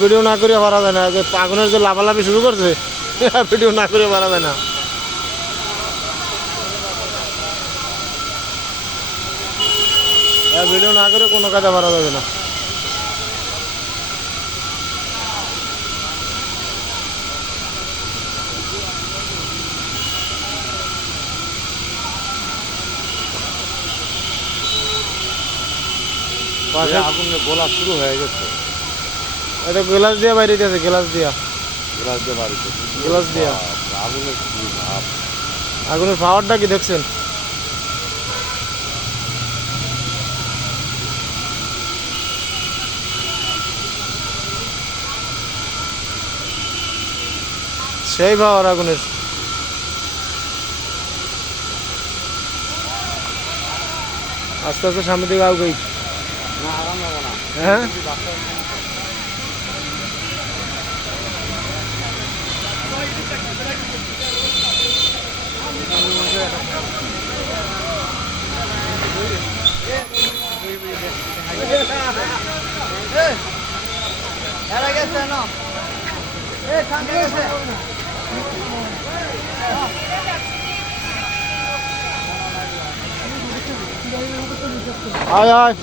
Video না করে পারা যায় না, যে আগুনের যে লাফালাফি শুরু করছে ভিডিও না করে পারা যায় না। ভিডিও না করে কোনো কাজে পারা যাবে না। আগুনে গোলা শুরু হয়ে গেছে। এটা গ্লাস দিয়ে বাইরে দিয়েছে, গ্লাস দিয়া, গ্লাস দিয়ে বাড়িতে গ্লাস দিয়া। আগুনের কি ভাব! আগুনের পাওয়ারটা কি দেখছেন? সেই পাওয়ার আগুনের। আস্তে আস্তে সামনে দিকে আগুই। না আরাম যাবো না। হ্যাঁ আয় আয়।